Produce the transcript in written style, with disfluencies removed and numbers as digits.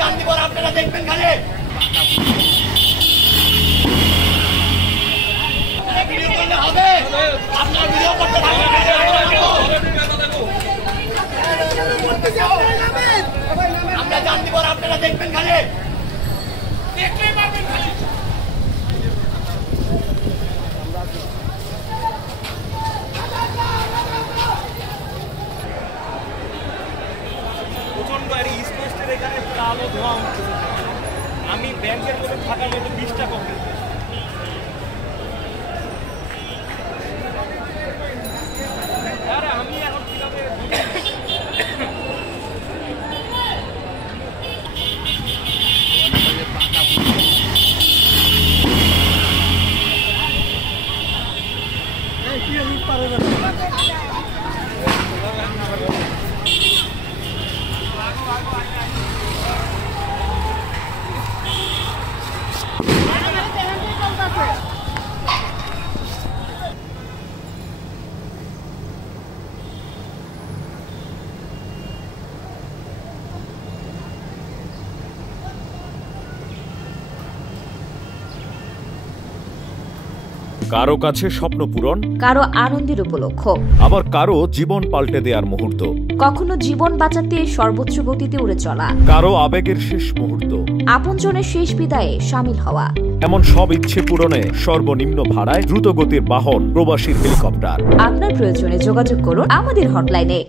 জান দিব আপনারা দেখবেন খালি ভিডিও করলে হবে আপনারা ভিডিও করতে থাকবেন আমরা জান দিব আপনারা দেখবেন খালি দেখলেই পারবেন খালি প্রচন্ড আর ইস্ট ওয়েস্টের এখানে কালো ধোঁয়া উঠছে আমি ব্যাংকের মধ্যে থাকার মতো 20টা কপি আরে আমি এখন কিভাবে কারো কাছে স্বপ্ন পূরণ, কারো আনন্দের উপলক্ষ, আবার কারো জীবন পাল্টে দেওয়ার মুহূর্ত, কখনো জীবন বাঁচাতে সর্বোচ্চ গতিতে উড়ে চলা, কারো আবেগের শেষ মুহূর্ত, আপনজনের শেষ বিদায়ে শামিল হওয়া। এমন সব ইচ্ছে পূরণে সর্বনিম্ন ভাড়ায় দ্রুতগতির বাহন প্রবাসীর হেলিকপ্টার। আপনার প্রয়োজনে যোগাযোগ করুন আমাদের হটলাইনে।